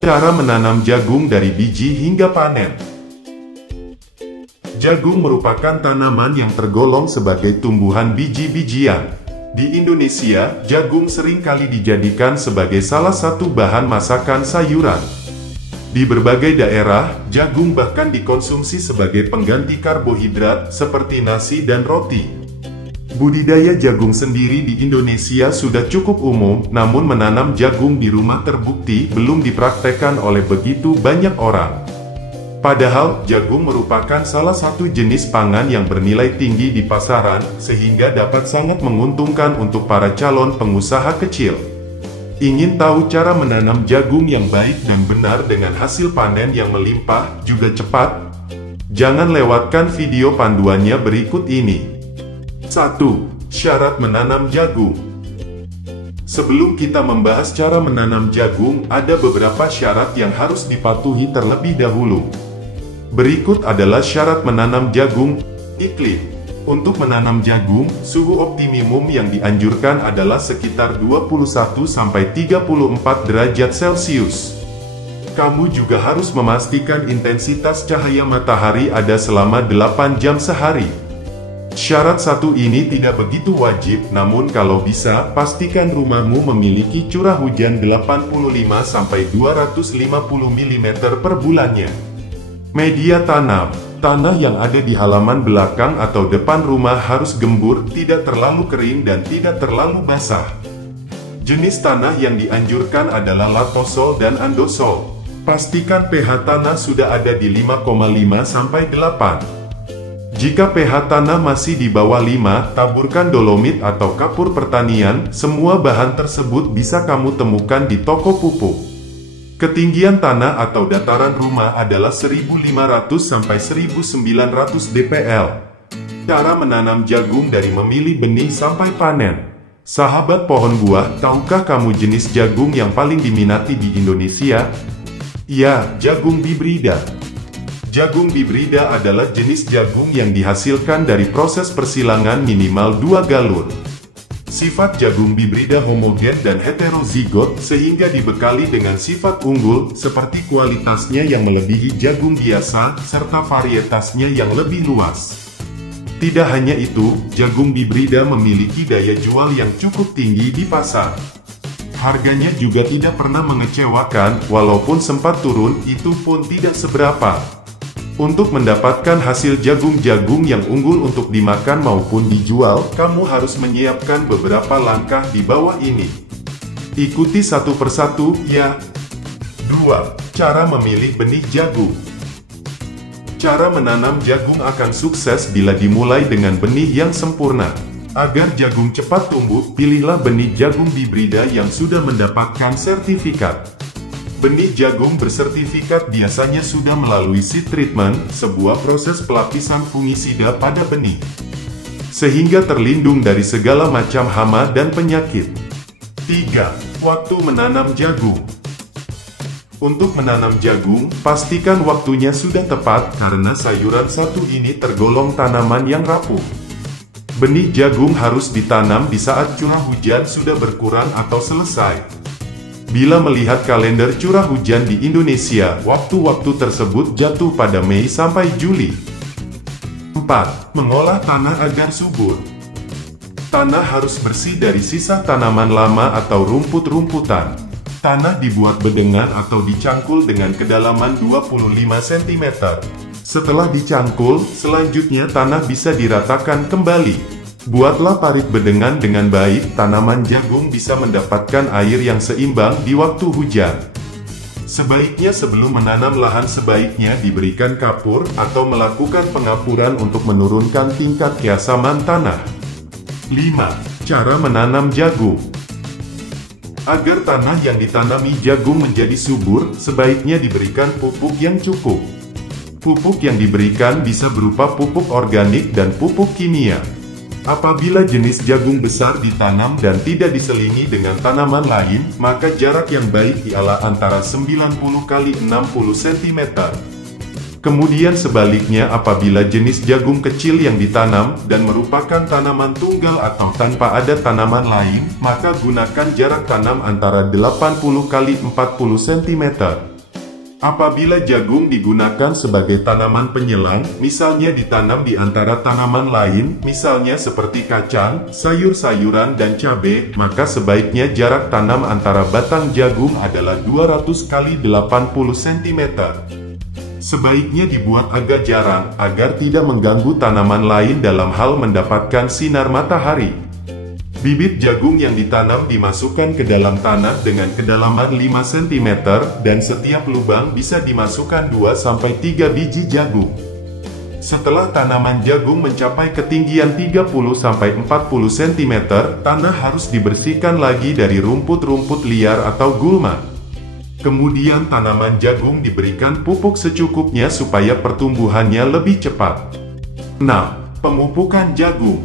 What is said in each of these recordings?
Cara menanam jagung dari biji hingga panen. Jagung merupakan tanaman yang tergolong sebagai tumbuhan biji-bijian. Di Indonesia, jagung seringkali dijadikan sebagai salah satu bahan masakan sayuran. Di berbagai daerah, jagung bahkan dikonsumsi sebagai pengganti karbohidrat seperti nasi dan roti. Budidaya jagung sendiri di Indonesia sudah cukup umum, namun menanam jagung di rumah terbukti belum dipraktekkan oleh begitu banyak orang. Padahal, jagung merupakan salah satu jenis pangan yang bernilai tinggi di pasaran, sehingga dapat sangat menguntungkan untuk para calon pengusaha kecil. Ingin tahu cara menanam jagung yang baik dan benar dengan hasil panen yang melimpah, juga cepat? Jangan lewatkan video panduannya berikut ini. 1. Syarat menanam jagung. Sebelum kita membahas cara menanam jagung, ada beberapa syarat yang harus dipatuhi terlebih dahulu. Berikut adalah syarat menanam jagung. Iklim. Untuk menanam jagung, suhu optimum yang dianjurkan adalah sekitar 21-34 derajat Celcius. Kamu juga harus memastikan intensitas cahaya matahari ada selama 8 jam sehari. Syarat satu ini tidak begitu wajib, namun kalau bisa, pastikan rumahmu memiliki curah hujan 85-250 mm per bulannya. Media tanam. Tanah yang ada di halaman belakang atau depan rumah harus gembur, tidak terlalu kering dan tidak terlalu basah. Jenis tanah yang dianjurkan adalah latosol dan andosol. Pastikan pH tanah sudah ada di 5,5-8. Jika pH tanah masih di bawah 5, taburkan dolomit atau kapur pertanian. Semua bahan tersebut bisa kamu temukan di toko pupuk. Ketinggian tanah atau dataran rumah adalah 1.500-1.900 dpl. Cara menanam jagung dari memilih benih sampai panen. Sahabat pohon buah, tahukah kamu jenis jagung yang paling diminati di Indonesia? Ya, jagung bibrida. Jagung bibrida adalah jenis jagung yang dihasilkan dari proses persilangan minimal 2 galur. Sifat jagung bibrida homogen dan heterozigot, sehingga dibekali dengan sifat unggul, seperti kualitasnya yang melebihi jagung biasa, serta varietasnya yang lebih luas. Tidak hanya itu, jagung bibrida memiliki daya jual yang cukup tinggi di pasar. Harganya juga tidak pernah mengecewakan, walaupun sempat turun, itu pun tidak seberapa. Untuk mendapatkan hasil jagung-jagung yang unggul untuk dimakan maupun dijual, kamu harus menyiapkan beberapa langkah di bawah ini. Ikuti satu persatu, ya. 2. Cara memilih benih jagung. Cara menanam jagung akan sukses bila dimulai dengan benih yang sempurna. Agar jagung cepat tumbuh, pilihlah benih jagung bibrida yang sudah mendapatkan sertifikat. Benih jagung bersertifikat biasanya sudah melalui seed treatment, sebuah proses pelapisan fungisida pada benih, sehingga terlindung dari segala macam hama dan penyakit. 3. Waktu menanam jagung. Untuk menanam jagung, pastikan waktunya sudah tepat, karena sayuran satu ini tergolong tanaman yang rapuh. Benih jagung harus ditanam di saat curah hujan sudah berkurang atau selesai. Bila melihat kalender curah hujan di Indonesia, waktu-waktu tersebut jatuh pada Mei sampai Juli. 4. Mengolah tanah agar subur. Tanah harus bersih dari sisa tanaman lama atau rumput-rumputan. Tanah dibuat bedengan atau dicangkul dengan kedalaman 25 cm. Setelah dicangkul, selanjutnya tanah bisa diratakan kembali. Buatlah parit bedengan dengan baik, tanaman jagung bisa mendapatkan air yang seimbang di waktu hujan. Sebaiknya sebelum menanam lahan sebaiknya diberikan kapur atau melakukan pengapuran untuk menurunkan tingkat keasaman tanah. 5. Cara menanam jagung. Agar tanah yang ditanami jagung menjadi subur, sebaiknya diberikan pupuk yang cukup. Pupuk yang diberikan bisa berupa pupuk organik dan pupuk kimia. Apabila jenis jagung besar ditanam dan tidak diselingi dengan tanaman lain, maka jarak yang baik ialah antara 90 x 60 cm. Kemudian sebaliknya, apabila jenis jagung kecil yang ditanam dan merupakan tanaman tunggal atau tanpa ada tanaman lain, maka gunakan jarak tanam antara 80 x 40 cm. Apabila jagung digunakan sebagai tanaman penyelang, misalnya ditanam di antara tanaman lain, misalnya seperti kacang, sayur-sayuran dan cabai, maka sebaiknya jarak tanam antara batang jagung adalah 200 x 80 cm. Sebaiknya dibuat agak jarang, agar tidak mengganggu tanaman lain dalam hal mendapatkan sinar matahari. Bibit jagung yang ditanam dimasukkan ke dalam tanah dengan kedalaman 5 cm, dan setiap lubang bisa dimasukkan 2-3 biji jagung. Setelah tanaman jagung mencapai ketinggian 30-40 cm, tanah harus dibersihkan lagi dari rumput-rumput liar atau gulma. Kemudian tanaman jagung diberikan pupuk secukupnya supaya pertumbuhannya lebih cepat. 6. Pemupukan jagung.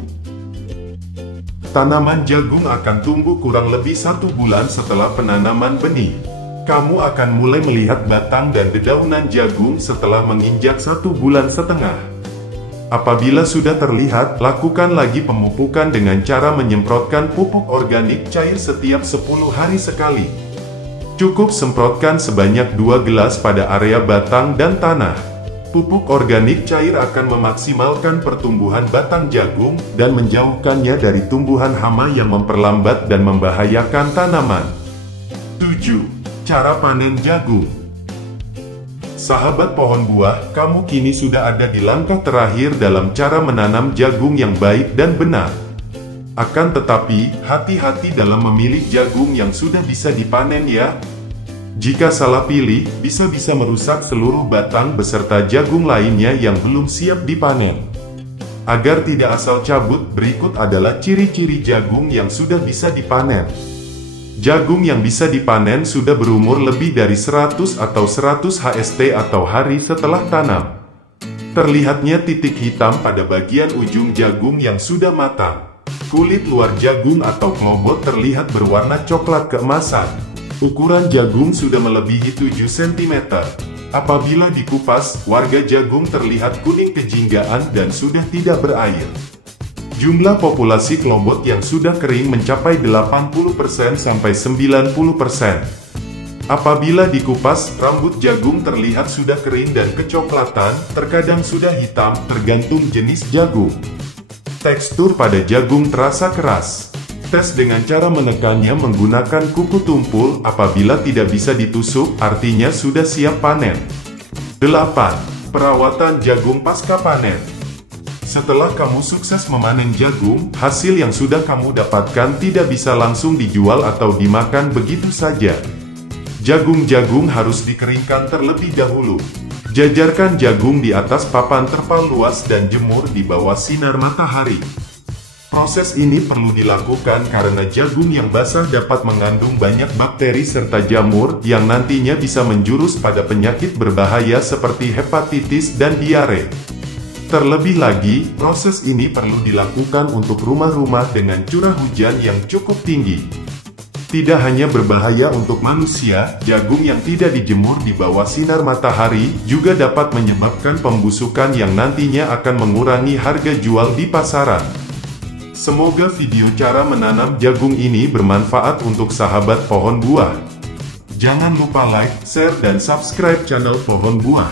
Tanaman jagung akan tumbuh kurang lebih 1 bulan setelah penanaman benih. Kamu akan mulai melihat batang dan dedaunan jagung setelah menginjak 1,5 bulan. Apabila sudah terlihat, lakukan lagi pemupukan dengan cara menyemprotkan pupuk organik cair setiap 10 hari sekali. Cukup semprotkan sebanyak 2 gelas pada area batang dan tanah. Pupuk organik cair akan memaksimalkan pertumbuhan batang jagung, dan menjauhkannya dari tumbuhan hama yang memperlambat dan membahayakan tanaman. 7. Cara panen jagung. Sahabat pohon buah, kamu kini sudah ada di langkah terakhir dalam cara menanam jagung yang baik dan benar. Akan tetapi, hati-hati dalam memilih jagung yang sudah bisa dipanen ya. Jika salah pilih, bisa merusak seluruh batang beserta jagung lainnya yang belum siap dipanen. Agar tidak asal cabut, berikut adalah ciri-ciri jagung yang sudah bisa dipanen. Jagung yang bisa dipanen sudah berumur lebih dari 100 atau 100 HST atau hari setelah tanam. Terlihatnya titik hitam pada bagian ujung jagung yang sudah matang. Kulit luar jagung atau klobot terlihat berwarna coklat keemasan. Ukuran jagung sudah melebihi 7 cm. Apabila dikupas, warga jagung terlihat kuning kejinggaan dan sudah tidak berair. Jumlah populasi klobot yang sudah kering mencapai 80% sampai 90%. Apabila dikupas, rambut jagung terlihat sudah kering dan kecoklatan, terkadang sudah hitam, tergantung jenis jagung. Tekstur pada jagung terasa keras. Tes dengan cara menekannya menggunakan kuku tumpul. Apabila tidak bisa ditusuk, artinya sudah siap panen. 8. Perawatan jagung pasca panen. Setelah kamu sukses memanen jagung, hasil yang sudah kamu dapatkan tidak bisa langsung dijual atau dimakan begitu saja. Jagung-jagung harus dikeringkan terlebih dahulu. Jajarkan jagung di atas papan terpal luas dan jemur di bawah sinar matahari. Proses ini perlu dilakukan karena jagung yang basah dapat mengandung banyak bakteri serta jamur yang nantinya bisa menjurus pada penyakit berbahaya seperti hepatitis dan diare. Terlebih lagi, proses ini perlu dilakukan untuk rumah-rumah dengan curah hujan yang cukup tinggi. Tidak hanya berbahaya untuk manusia, jagung yang tidak dijemur di bawah sinar matahari juga dapat menyebabkan pembusukan yang nantinya akan mengurangi harga jual di pasaran. Semoga video cara menanam jagung ini bermanfaat untuk sahabat pohon buah. Jangan lupa like, share, dan subscribe channel pohon buah.